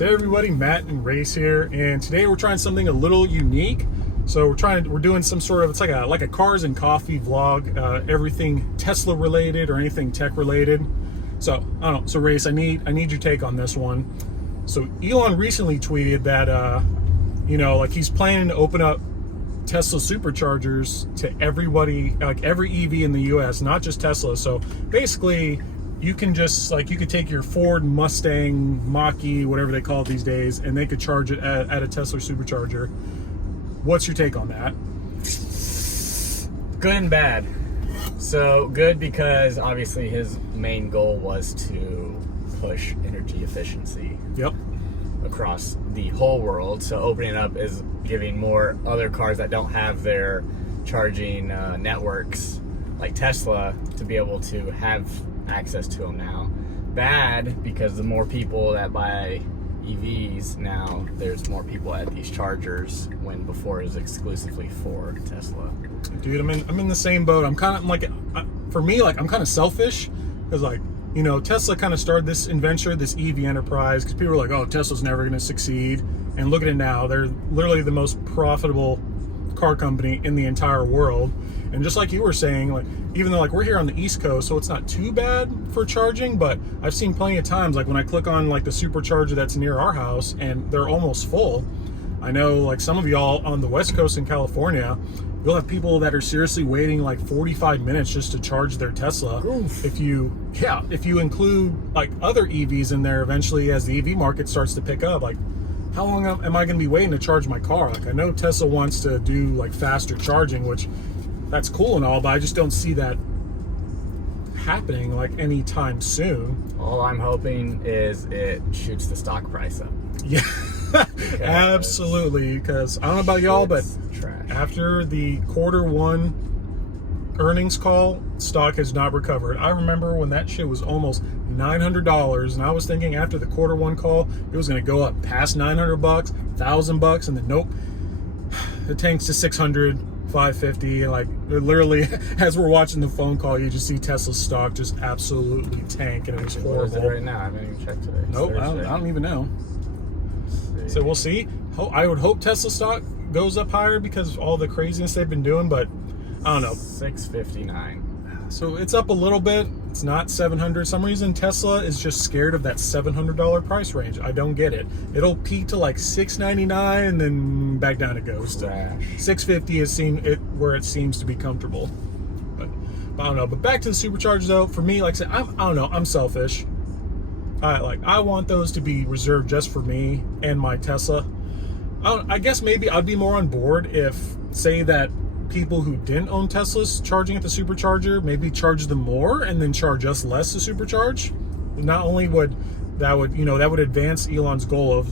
So hey everybody, Matt and Race here, and today we're trying something a little unique. So we're doing some sort of, it's like a cars and coffee vlog, everything Tesla related or anything tech related. So I don't know. So Race, I need your take on this one. So Elon recently tweeted that like he's planning to open up Tesla Superchargers to everybody, like every EV in the US, not just Tesla. So basically, you can just you could take your Ford Mustang, Mach-E, whatever they call it these days, and they could charge it at a Tesla Supercharger. What's your take on that? Good and bad. So good because obviously his main goal was to push energy efficiency. Yep. Across the whole world. So opening up is giving more other cars that don't have their charging networks like Tesla to be able to have access to them now. Bad because the more people that buy EVs now, there's more people at these chargers when before it was exclusively for Tesla. Dude, I'm in the same boat. I'm kind of for me, I'm kind of selfish because Tesla kind of started this adventure, this EV enterprise, because people were like, oh, Tesla's never going to succeed. And look at it now. They're literally the most profitable car company in the entire world. And just like you were saying, even though we're here on the East Coast, so it's not too bad for charging, but I've seen plenty of times, when I click on the supercharger that's near our house and they're almost full. I know some of y'all on the West Coast in California, you'll have people that are seriously waiting 45 minutes just to charge their Tesla. Oof. If you include other EVs in there eventually as the EV market starts to pick up, how long am I going to be waiting to charge my car? I know Tesla wants to do faster charging, which that's cool and all, but I just don't see that happening anytime soon. All I'm hoping is it shoots the stock price up. Yeah. Absolutely, because I don't know about y'all, but trash. After the Q1 earnings call, stock has not recovered. I remember when that shit was almost $900, and I was thinking after the Q1 call, it was going to go up past $900, $1,000, and then nope, it tanks to 600, 550, and literally, as we're watching the phone call, you just see Tesla's stock just absolutely tank, and it was horrible. What is it right now? I haven't even checked today. Nope, I don't even know. So we'll see. I would hope Tesla stock goes up higher because of all the craziness they've been doing, but I don't know. 659. So it's up a little bit. It's not 700. Some reason Tesla is just scared of that $700 price range. I don't get it. It'll peak to $699 and then back down it goes. Crash. 650 is where it seems to be comfortable. But I don't know. But back to the superchargers though. For me, I said, I don't know. I'm selfish. I want those to be reserved just for me and my Tesla. I guess maybe I'd be more on board if, say that people who didn't own Teslas charging at the supercharger, maybe charge them more and then charge us less to supercharge. Not only would that would advance Elon's goal of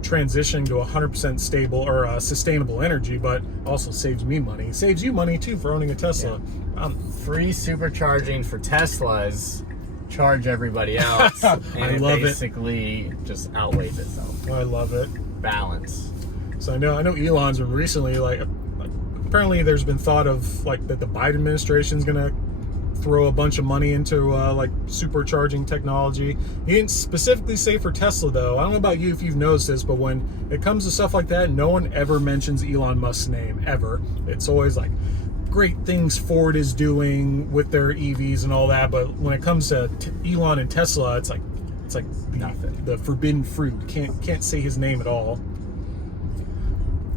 transitioning to 100% stable or sustainable energy, but also saves me money. Saves you money too for owning a Tesla. Yeah. Free supercharging for Teslas. Charge everybody else. And I love basically just outweighs itself. I love it. Balance. So I know Elon's been recently apparently there's been thought of that the Biden administration is gonna throw a bunch of money into supercharging technology. He didn't specifically say for Tesla though. I don't know about you if you've noticed this, but when it comes to stuff like that, no one ever mentions Elon Musk's name ever. It's always great things Ford is doing with their EVs and all that, but when it comes to Elon and Tesla, it's nothing. The forbidden fruit. Can't say his name at all.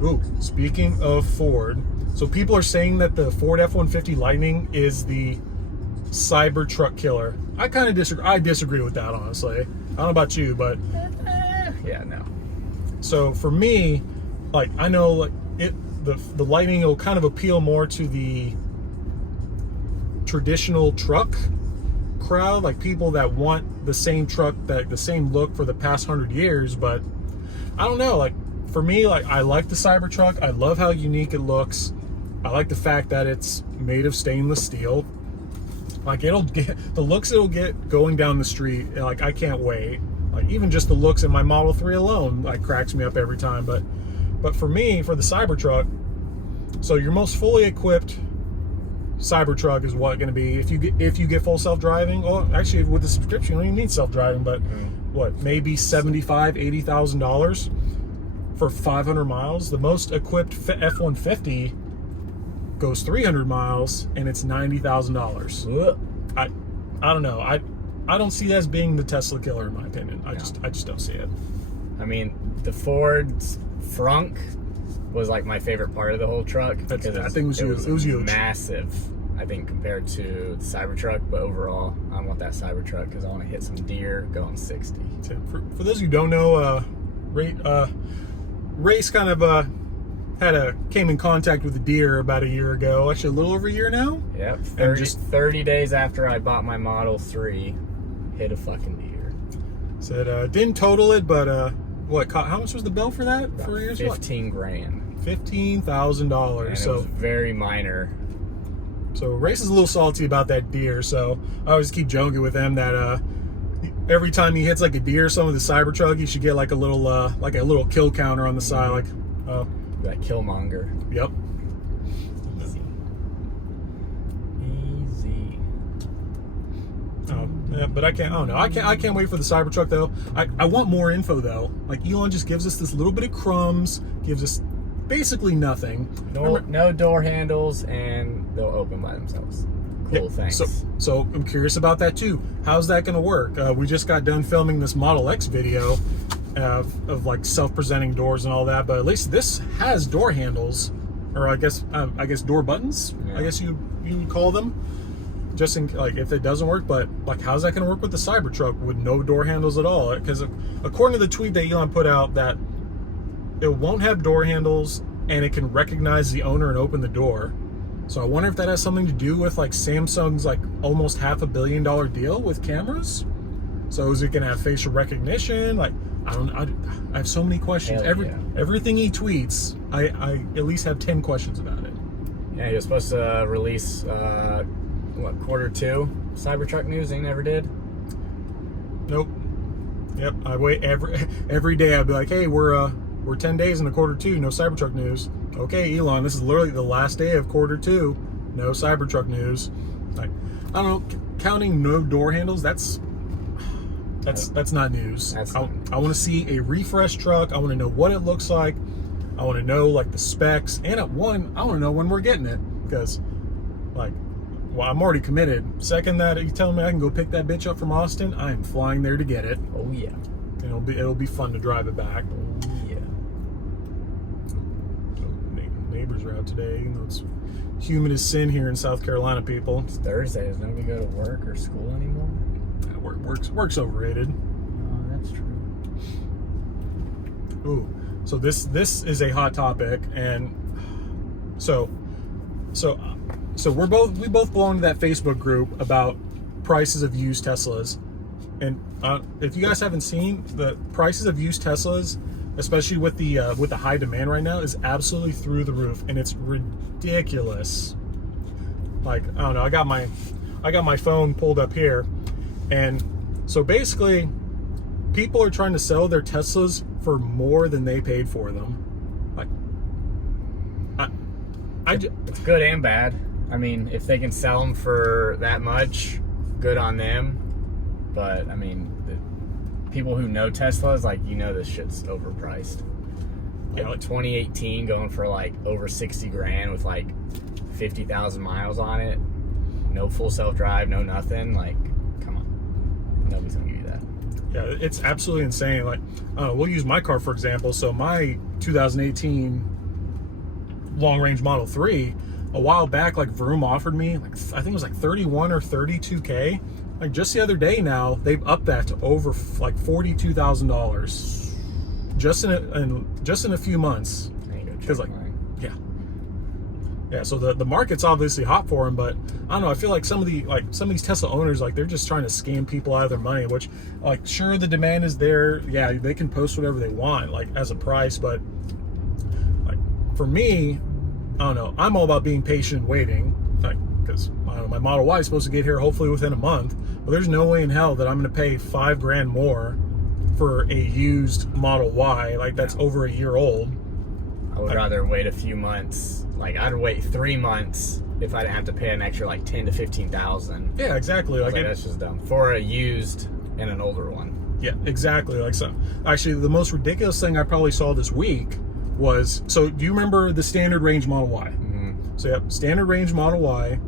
Ooh, speaking of Ford, so people are saying that the Ford F-150 Lightning is the Cybertruck killer. I kind of disagree. I disagree with that, honestly. I don't know about you, but yeah, no. So for me, I know the Lightning will kind of appeal more to the traditional truck crowd, people that want the same truck, the same look for the past 100 years. But I don't know, for me, I like the Cybertruck. I love how unique it looks. I like the fact that it's made of stainless steel. It'll get the looks it'll get going down the street. I can't wait. Even just the looks in my Model 3 alone, cracks me up every time. But for me, for the Cybertruck, so your most fully equipped Cybertruck is what going to be if you get full self-driving. Oh, actually, with the subscription, you don't even need self-driving, but what, maybe $75,000-$80,000 for 500 miles. The most equipped F-150 goes 300 miles and it's $90,000. I don't know. I don't see that as being the Tesla killer in my opinion. I just don't see it. I mean, the Ford's frunk was like my favorite part of the whole truck because I think it was huge. Massive. I think compared to the Cybertruck, but overall, I want that Cybertruck because I want to hit some deer going 60. For those who don't know, Race kind of came in contact with a deer about a year ago, actually a little over a year now. Yep, 30 days after I bought my Model 3, hit a fucking deer. Said didn't total it, but how much was the bill for that? About for yours? $15,000. $15,000. So it was very minor. So Race is a little salty about that deer. So I always keep joking with him that every time he hits like a deer, some of the Cybertruck, he should get like a little kill counter on the side, like that Killmonger. Yep. Easy. Oh, yeah, but I don't know. I can't wait for the Cybertruck though. I want more info though. Like Elon just gives us this little bit of crumbs, gives us basically nothing. No door handles, and they'll open by themselves. Cool, yeah, thanks. So I'm curious about that too. How's that going to work? We just got done filming this Model X video of like self-presenting doors and all that, but at least this has door handles, or I guess door buttons. Yeah. I guess you would call them, just in like if it doesn't work. But like, how's that going to work with the Cybertruck with no door handles at all? Because according to the tweet that Elon put out, that it won't have door handles and it can recognize the owner and open the door. So I wonder if that has something to do with like Samsung's like almost $500 million deal with cameras. So is it going to have facial recognition? Like, I have so many questions. Everything he tweets, I at least have 10 questions about it. Yeah, he was supposed to release Q2 Cybertruck news. He never did. Nope. Yep. I wait every day. I'd be like, hey, we're 10 days into Q2, no Cybertruck news. Okay, Elon, this is literally the last day of Q2, no Cybertruck news. Like, I don't know, counting no door handles, that's not news. I want to see a refreshed truck. I want to know what it looks like. I want to know like the specs, and I want to know when we're getting it, because like, well, I'm already committed. Second that you tell me I can go pick that bitch up from Austin, I am flying there to get it. Oh yeah. And it'll be fun to drive it back. Oh yeah. Neighbors are out today, even though it's humid as sin here in South Carolina, people. It's Thursday. Does nobody go to work or school anymore? Work's overrated. Oh, that's true. Ooh, so this is a hot topic, and so we both belong to that Facebook group about prices of used Teslas, and if you guys haven't seen, the prices of used Teslas, especially with the high demand right now, is absolutely through the roof, and it's ridiculous. Like, I don't know, I got my phone pulled up here, and so basically people are trying to sell their Teslas for more than they paid for them. Like, it's good and bad. I mean, if they can sell them for that much, good on them. But I mean, the people who know Teslas, like, you know, this shit's overpriced. Like, yeah, 2018 going for like over 60 grand with like 50,000 miles on it, no full self-drive, no nothing. Like, come on, nobody's gonna give you that. Yeah, it's absolutely insane. Like, we'll use my car for example. So my 2018 long-range Model 3, a while back, like, Vroom offered me, like, I think it was like 31 or 32K. Like, just the other day now, they've upped that to over like $42,000 just in a few months. Because like, yeah. So the market's obviously hot for them, but I don't know. I feel like some of these Tesla owners, like, they're just trying to scam people out of their money. Which, like, sure, the demand is there. Yeah, they can post whatever they want, like, as a price, but like, for me, I don't know. I'm all about being patient and waiting, like, because my Model Y is supposed to get here hopefully within a month. But there's no way in hell that I'm going to pay $5 grand more for a used Model Y, like, that's over a year old. I would rather wait a few months. Like, I'd wait 3 months if I didn't have to pay an extra like 10 to 15,000. Yeah, exactly. Like, that's just dumb for a used and an older one. Yeah, exactly. Like, so actually the most ridiculous thing I probably saw this week was, so do you remember the standard range Model Y? Mm-hmm. So yep, standard range Model Y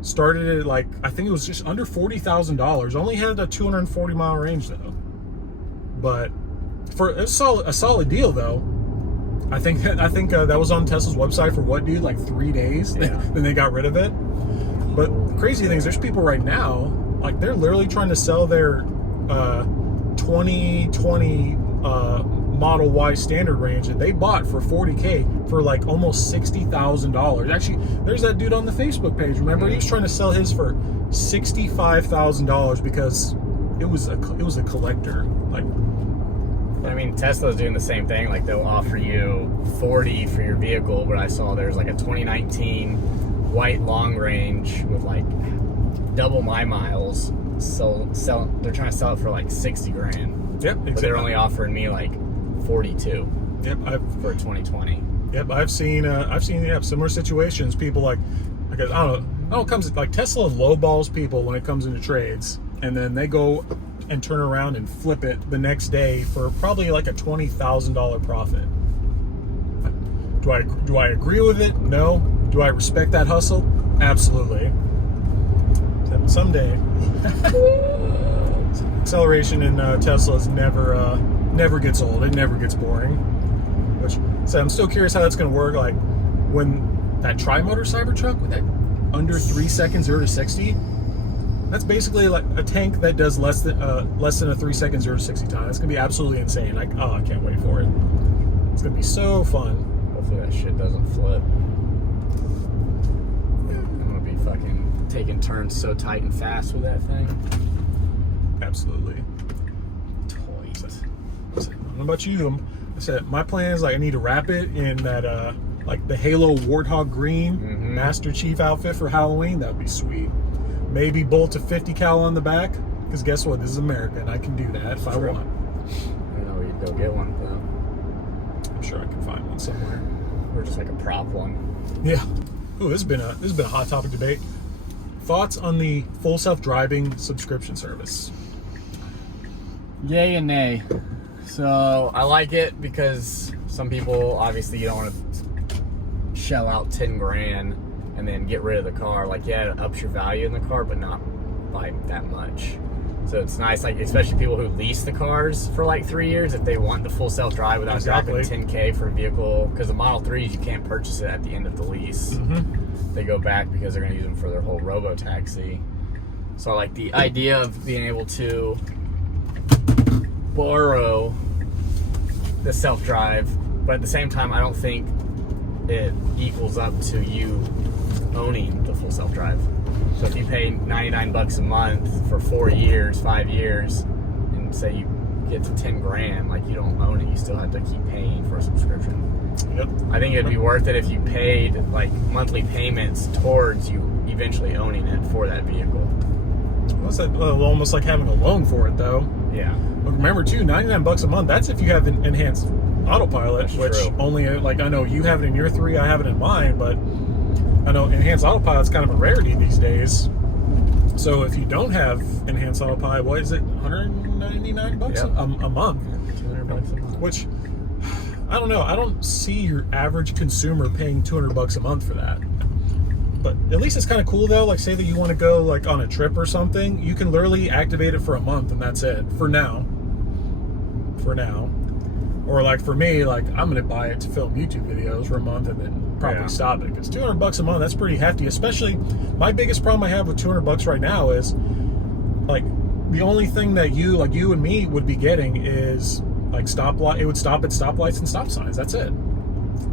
started at like, I think it was just under $40,000. Only had a 240 mile range though. But for a solid deal though. I think that was on Tesla's website for what, dude? Like 3 days. Yeah. Then they got rid of it. But the crazy thing is, there's people right now, like they're literally trying to sell their 2020 Model Y standard range that they bought for $40K for like almost $60,000. Actually, there's that dude on the Facebook page. Remember, he was trying to sell his for $65,000 because it was a collector. Like, I mean, Tesla's doing the same thing. Like, they'll offer you $40 for your vehicle, but I saw there's like a 2019 white long range with like double my miles. So they're trying to sell it for like 60 grand. Yep, exactly. But they're only offering me like 42. Yep, for 2020. Yep, I've seen similar situations. People like I don't know, it comes like Tesla lowballs people when it comes into trades, and then they go and turn around and flip it the next day for probably like a $20,000 profit. Do I agree with it? No. Do I respect that hustle? Absolutely. Someday. Acceleration in Teslas never gets old. It never gets boring. So I'm still curious how that's going to work. Like when that tri-motor Cybertruck with that under 3 seconds 0 to 60, that's basically like a tank that does less than a 3 second 0 to 60 time. That's going to be absolutely insane. I can't wait for it. It's going to be so fun. Hopefully that shit doesn't flip. I'm going to be fucking taking turns so tight and fast with that thing. Absolutely. I don't know about you. I said my plan is like I need to wrap it in that like the Halo Warthog green Master Chief outfit for Halloween. That would be sweet. Maybe bolt a 50 cal on the back, because guess what? This is America and I can do that if I want. I know where you'd go get one though. I'm sure I can find one somewhere. Or just like a prop one. Yeah. Ooh, this has been a hot topic debate. Thoughts on the full self-driving subscription service? Yay and nay. So I like it because some people, obviously, you don't want to shell out 10 grand and then get rid of the car. Like, yeah, it ups your value in the car, but not by that much. So it's nice, like, especially people who lease the cars for like 3 years, if they want the full self-drive without dropping 10K for a vehicle. Because the Model 3s, you can't purchase it at the end of the lease. They go back because they're going to use them for their whole robo-taxi. So I like the idea of being able to borrow the self-drive, but at the same time, I don't think it equals up to you owning the full self-drive. So if you pay $99 a month for 4 years, 5 years, and say you get to 10 grand, like you don't own it, you still have to keep paying for a subscription. Yep. I think it'd be worth it if you paid like monthly payments towards you eventually owning it for that vehicle. What's that? Almost like having a loan for it, though. Yeah. But remember, too, $99 a month. That's if you have an enhanced autopilot, That's which true. only like I know you have it in your 3, I have it in mine, but I know enhanced autopilot's kind of a rarity these days. So if you don't have enhanced autopilot, what is it? $199 Yep. a month. $200 a month. Which I don't know. I don't see your average consumer paying $200 a month for that. But at least it's kind of cool though. Like, say that you want to go like on a trip or something, you can literally activate it for a month and that's it for now. Or like for me, like I'm gonna buy it to film YouTube videos for a month and then probably stop it, because $200 a month, that's pretty hefty. Especially my biggest problem I have with $200 right now is like the only thing that you and me would be getting is like stoplight. It would stop at stoplights and stop signs. That's it.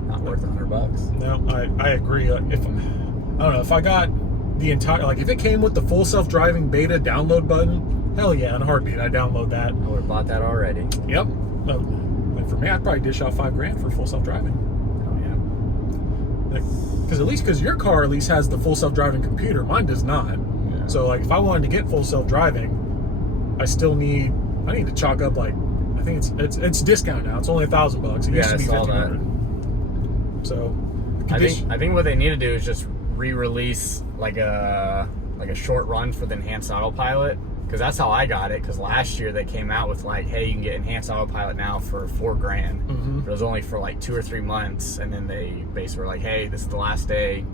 Not worth $100. No, I agree. Like I don't know, if I got the entire, like if it came with the full self-driving beta download button, hell yeah, in a heartbeat, I'd download that. I would have bought that already. Yep. Like for me, I'd probably dish out $5 grand for full self-driving. Oh yeah. Because your car at least has the full self-driving computer. Mine does not. Yeah. So like if I wanted to get full self-driving, I need to chalk up like, I think it's discounted now. It's only $1,000. It used to be $1,500. So I think what they need to do is just re-release like a short run for the enhanced autopilot, Because that's how I got it. Because last year they came out with like, hey, you can get enhanced autopilot now for $4,000. Mm-hmm. But it was only for like 2 or 3 months, and then they basically were like, hey, this is the last day.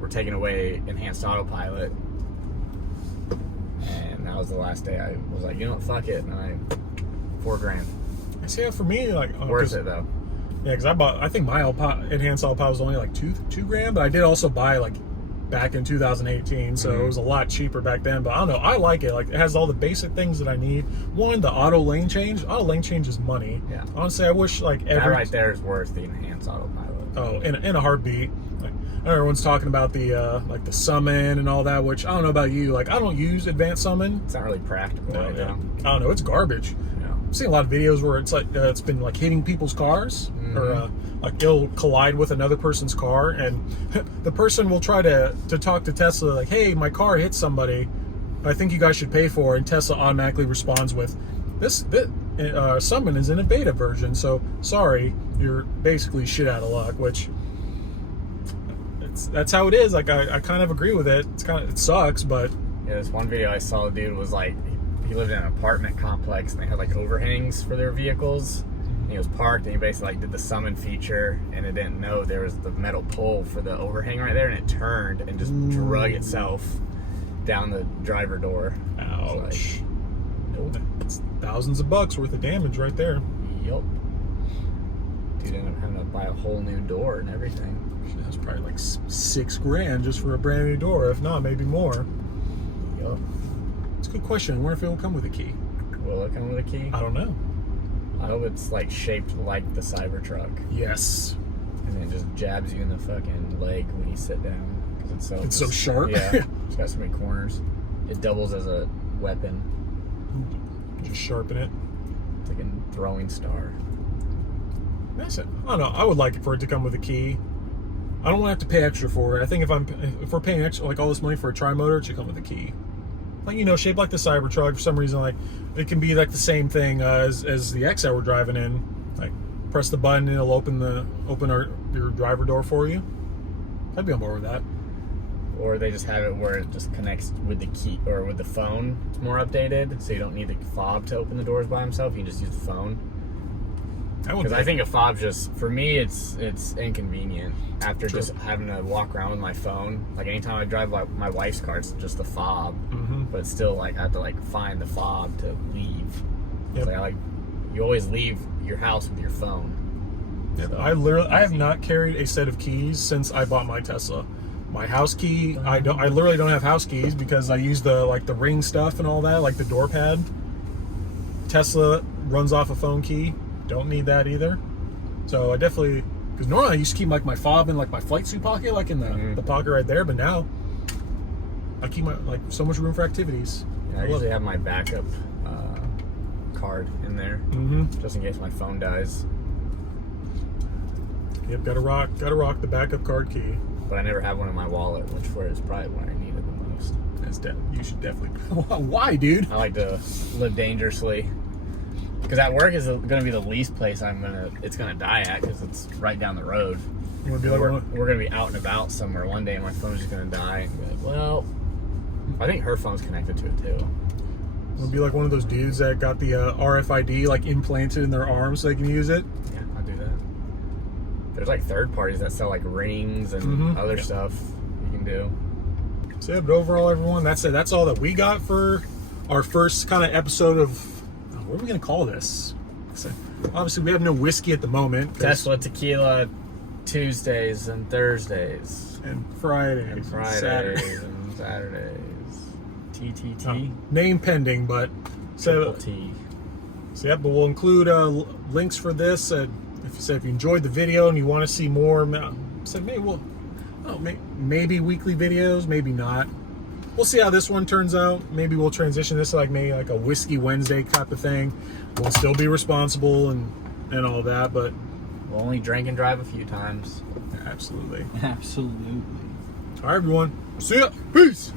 We're taking away enhanced autopilot. And that was the last day. I was like, you know what, fuck it. And $4,000. I see it for me, like Worth it though. Yeah, because I think my enhanced autopilot was only like $2,000, but I did also buy like back in 2018, so it was a lot cheaper back then. But I don't know, I like it. Like, it has all the basic things that I need. One, the auto lane change. Auto lane change is money. Yeah. Honestly, I wish like That right there is worth the enhanced autopilot. Oh, in a heartbeat. Like, I know everyone's talking about the like the summon and all that, which I don't know about you. Like, I don't use advanced summon. It's not really practical. No, Right now. I don't know. It's garbage. I've seen a lot of videos where it's like it's been like hitting people's cars, or like it'll collide with another person's car, and the person will try to talk to Tesla like, hey, my car hit somebody, I think you guys should pay for it. And Tesla automatically responds with, this summon is in a beta version, so sorry, you're basically shit out of luck. Which that's how it is. Like, I kind of agree with it. It sucks, but yeah, this one video I saw, the dude was like, he lived in an apartment complex and they had like overhangs for their vehicles. And he was parked and he basically like did the summon feature, and it didn't know there was the metal pole for the overhang right there, and it turned and just drug itself down the driver door. ouch. Like, nope. That's thousands of bucks worth of damage right there. Yup. Dude ended up having to buy a whole new door and everything. That's probably like $6,000 just for a brand new door, if not maybe more. Yup. It's a good question. I wonder if it will come with a key. Will it come with a key? I don't know. I hope it's like shaped like the Cybertruck, Yes. and it just jabs you in the fucking leg when you sit down, because It's so sharp. Yeah, it's got so many corners. It doubles as a weapon. Just sharpen it. It's like a throwing star. That's it. I don't know. I would like it for it to come with a key. I don't want to have to pay extra for it. I think if we're paying extra, like all this money for a tri-motor, it should come with a key. Like, you know, shaped like the Cybertruck. For some reason, like, it can be like the same thing as the X that we're driving in. Like, press the button and it'll open your driver door for you. I'd be on board with that. Or they just have it where it just connects with the key or with the phone. It's more updated, so you don't need the fob to open the doors by himself. You can just use the phone. Because I think a fob just, for me, it's inconvenient after True. just having to walk around with my phone. Like, anytime I drive my wife's car, it's just the fob. But it's still like, I have to like find the fob to leave. Yep. Like, you always leave your house with your phone. Yep. So, I have not carried a set of keys since I bought my Tesla. My house key, I literally don't have house keys because I use the ring stuff and all that, like the door pad. Tesla runs off a phone key. Don't need that either. So I definitely, because normally I used to keep like my fob in like my flight suit pocket, like in the pocket right there, but now I keep my so much room for activities. I usually have my backup card in there, just in case my phone dies. Yep, gotta rock the backup card key. But I never have one in my wallet, which is probably what I needed the most. You should definitely. Why, dude? I like to live dangerously. Because at work is going to be the least place it's going to die at, because it's right down the road. You wanna be like We're going to be out and about somewhere one day and my phone's just going to die. And be like, well, I think her phone's connected to it too. Wanna be like one of those dudes that got the RFID like implanted in their arm so they can use it? Yeah, I'll do that. There's like third parties that sell like rings and other stuff you can do. So yeah, but overall, everyone, that's it. That's all that we got for our first kind of episode of, what are we going to call this? So, obviously, we have no whiskey at the moment. Tesla tequila Tuesdays and Thursdays. And Fridays. And Fridays and Saturdays. TTT. Name pending, but Triple T. So yeah, but we'll include links for this. If you enjoyed the video and you want to see more, maybe weekly videos, maybe not. We'll see how this one turns out. Maybe we'll transition this to maybe a Whiskey Wednesday type of thing. We'll still be responsible and all that, but We'll only drink and drive a few times. absolutely. Absolutely. All right, everyone. See ya. Peace.